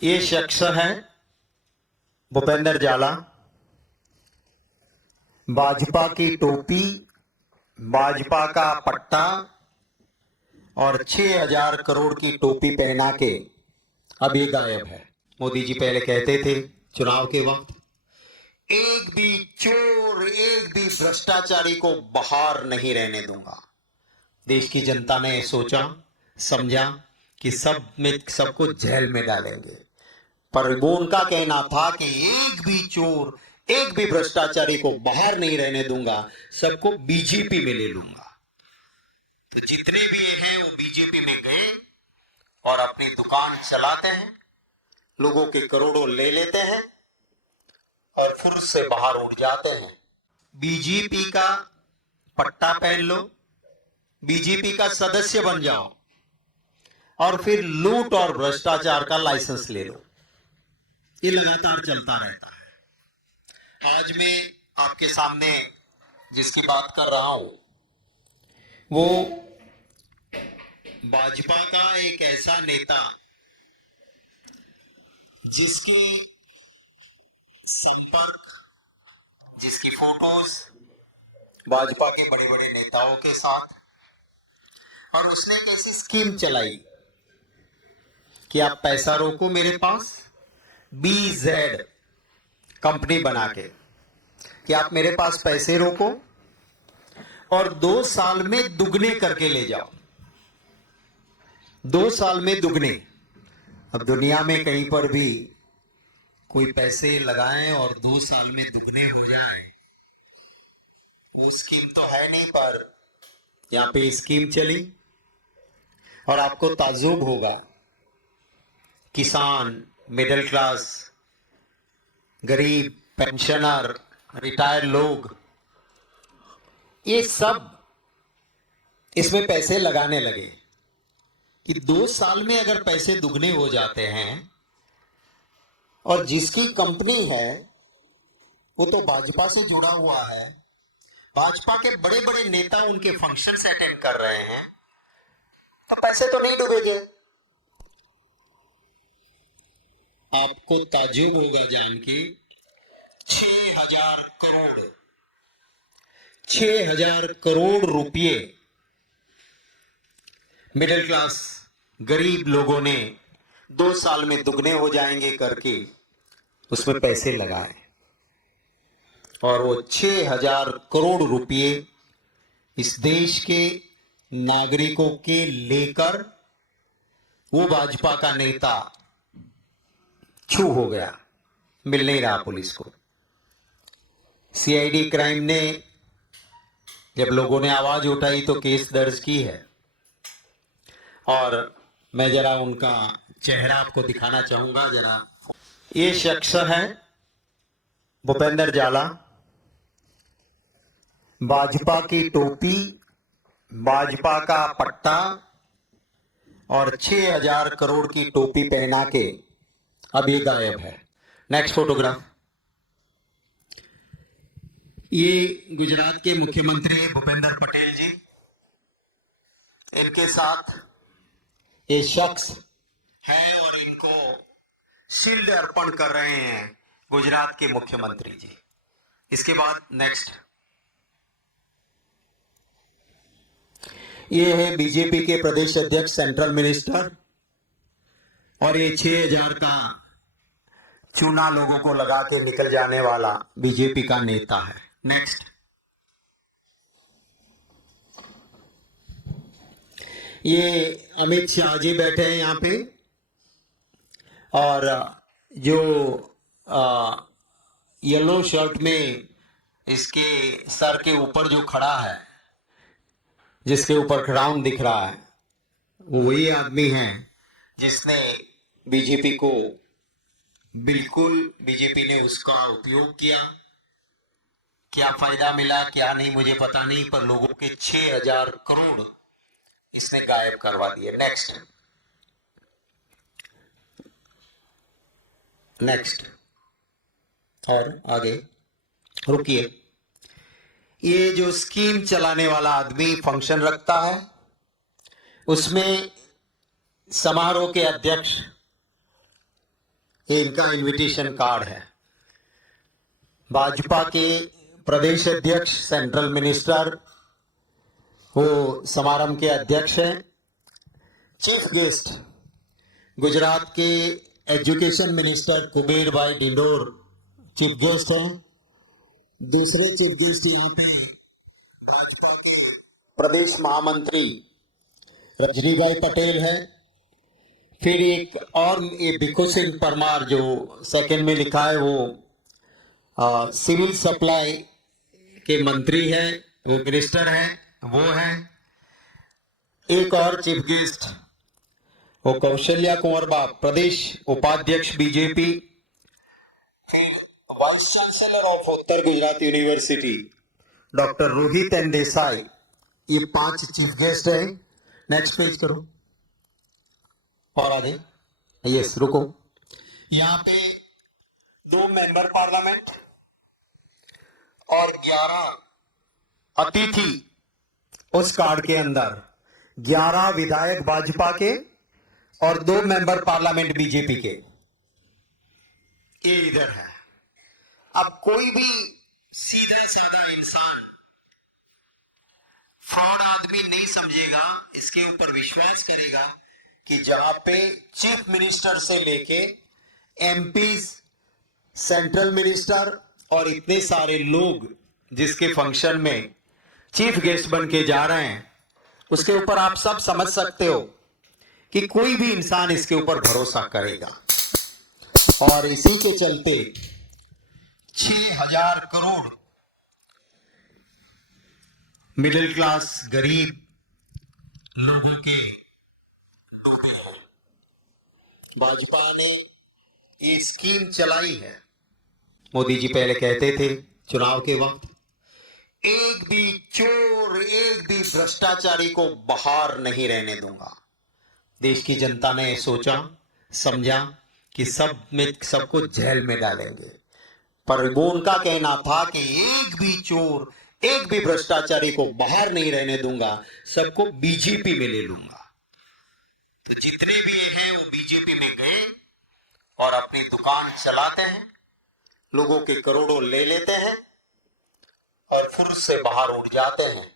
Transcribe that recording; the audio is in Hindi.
ये शख्स है भूपेंद्र जाला। भाजपा की टोपी, भाजपा का पट्टा और 6,000 करोड़ की टोपी पहना के अब ये गायब है। मोदी जी पहले कहते थे चुनाव के वक्त, एक भी चोर, एक भी भ्रष्टाचारी को बाहर नहीं रहने दूंगा। देश की जनता ने सोचा समझा कि सबको जेल में डालेंगे, पर वो उनका कहना था कि एक भी चोर, एक भी भ्रष्टाचारी को बाहर नहीं रहने दूंगा, सबको बीजेपी में ले लूंगा। तो जितने भी हैं वो बीजेपी में गए और अपनी दुकान चलाते हैं, लोगों के करोड़ों ले लेते हैं और फिर से बाहर उड़ जाते हैं। बीजेपी का पट्टा पहन लो, बीजेपी का सदस्य बन जाओ और फिर लूट और भ्रष्टाचार का लाइसेंस ले लो। ये लगातार चलता रहता है। आज मैं आपके सामने जिसकी बात कर रहा हूं वो भाजपा का एक ऐसा नेता जिसकी संपर्क, जिसकी फोटोज भाजपा के बड़े बड़े नेताओं के साथ, और उसने एक ऐसी स्कीम चलाई कि आप पैसा रोको मेरे पास, BZ कंपनी बना के कि आप मेरे पास पैसे रोको और 2 साल में दुगने करके ले जाओ। 2 साल में दुगने। अब दुनिया में कहीं पर भी कोई पैसे लगाएं और 2 साल में दुगने हो जाए, वो स्कीम तो है नहीं, पर यहां पे स्कीम चली और आपको ताज्जुब होगा। किसान, मिडिल क्लास, गरीब, पेंशनर, रिटायर्ड लोग, ये सब इसमें पैसे लगाने लगे कि 2 साल में अगर पैसे दुगने हो जाते हैं, और जिसकी कंपनी है वो तो भाजपा से जुड़ा हुआ है, भाजपा के बड़े बड़े नेता उनके फंक्शंस अटेंड कर रहे हैं, तो पैसे तो नहीं डूबेंगे। आपको ताज्जुब होगा जान की 6,000 करोड़, 6,000 करोड़ रुपए मिडिल क्लास गरीब लोगों ने 2 साल में दुगने हो जाएंगे करके उसमें पैसे लगाए, और वो 6,000 करोड़ रुपए इस देश के नागरिकों के लेकर वो भाजपा का नेता छू हो गया, मिल नहीं रहा पुलिस को। CID क्राइम ने जब लोगों ने आवाज उठाई तो केस दर्ज की है, और मैं जरा उनका चेहरा आपको दिखाना चाहूंगा जरा। ये शख्स है भूपेंद्र जाला। भाजपा की टोपी, भाजपा का पट्टा और 6,000 करोड़ की टोपी पहना के अब ये गायब है। Next photograph. ये गुजरात के मुख्यमंत्री भूपेंद्र पटेल जी, इनके साथ ये शख्स है और इनको शील्ड अर्पण कर रहे हैं गुजरात के मुख्यमंत्री जी। इसके बाद नेक्स्ट, ये है बीजेपी के प्रदेश अध्यक्ष, सेंट्रल मिनिस्टर, और ये 6,000 का चूना लोगों को लगा के निकल जाने वाला बीजेपी का नेता है। नेक्स्ट, ये अमित शाह जी बैठे हैं यहाँ पे, और जो येलो शर्ट में इसके सर के ऊपर जो खड़ा है, जिसके ऊपर क्राउन दिख रहा है, वो वही आदमी है जिसने बीजेपी को, बिल्कुल बीजेपी ने उसका उपयोग किया। क्या फायदा मिला क्या नहीं मुझे पता नहीं, पर लोगों के 6,000 करोड़ इसने गायब करवा दिए। नेक्स्ट, नेक्स्ट, और आगे रुकिए। ये जो स्कीम चलाने वाला आदमी फंक्शन रखता है, उसमें समारोह के अध्यक्ष ये इनका इनविटेशन कार्ड है। भाजपा के प्रदेश अध्यक्ष, सेंट्रल मिनिस्टर, वो समारंभ के अध्यक्ष हैं। चीफ गेस्ट गुजरात के एजुकेशन मिनिस्टर कुबेर भाई डिंडोर चीफ गेस्ट हैं। दूसरे चीफ गेस्ट यहाँ पे भाजपा के प्रदेश महामंत्री रजनीभाई पटेल है। फिर एक और ये भिखू सिंह परमार जो सेकंड में लिखा है, वो सिविल सप्लाई के मंत्री है, वो मिनिस्टर है, वो है। एक और चीफ गेस्ट वो कौशल्या कुंवर प्रदेश उपाध्यक्ष बीजेपी। फिर vice chancellor of Uttar Gujarat university doctor Rohit N Desai. ये 5 चीफ गेस्ट हैं। नेक्स्ट पेज करो और आगे। यस, रुको। यहाँ पे 2 मेंबर पार्लियामेंट और 11 अतिथि उस कार्ड के अंदर, 11 विधायक भाजपा के और 2 मेंबर पार्लियामेंट बीजेपी के, ये इधर है। अब कोई भी सीधा साधा इंसान फ्रॉड आदमी नहीं समझेगा, इसके ऊपर विश्वास करेगा कि जहां पे चीफ मिनिस्टर से लेके एमपीज, सेंट्रल मिनिस्टर और इतने सारे लोग जिसके फंक्शन में चीफ गेस्ट बन के जा रहे हैं, उसके ऊपर आप सब समझ सकते हो कि कोई भी इंसान इसके ऊपर भरोसा करेगा। और इसी के चलते 6,000 करोड़ मिडिल क्लास गरीब लोगों के डूबे हैं। भाजपा ने ये स्कीम चलाई है। मोदी जी पहले कहते थे चुनाव के वक्त, एक भी चोर, एक भी भ्रष्टाचारी को बाहर नहीं रहने दूंगा। देश की जनता ने सोचा समझा कि सब में सबको जेल में डालेंगे, पर वो उनका कहना था कि एक भी चोर, एक भी भ्रष्टाचारी को बाहर नहीं रहने दूंगा, सबको बीजेपी में ले लूंगा। तो जितने भी हैं वो बीजेपी में गए और अपनी दुकान चलाते हैं, लोगों के करोड़ों ले लेते हैं और फिर से बाहर उठ जाते हैं।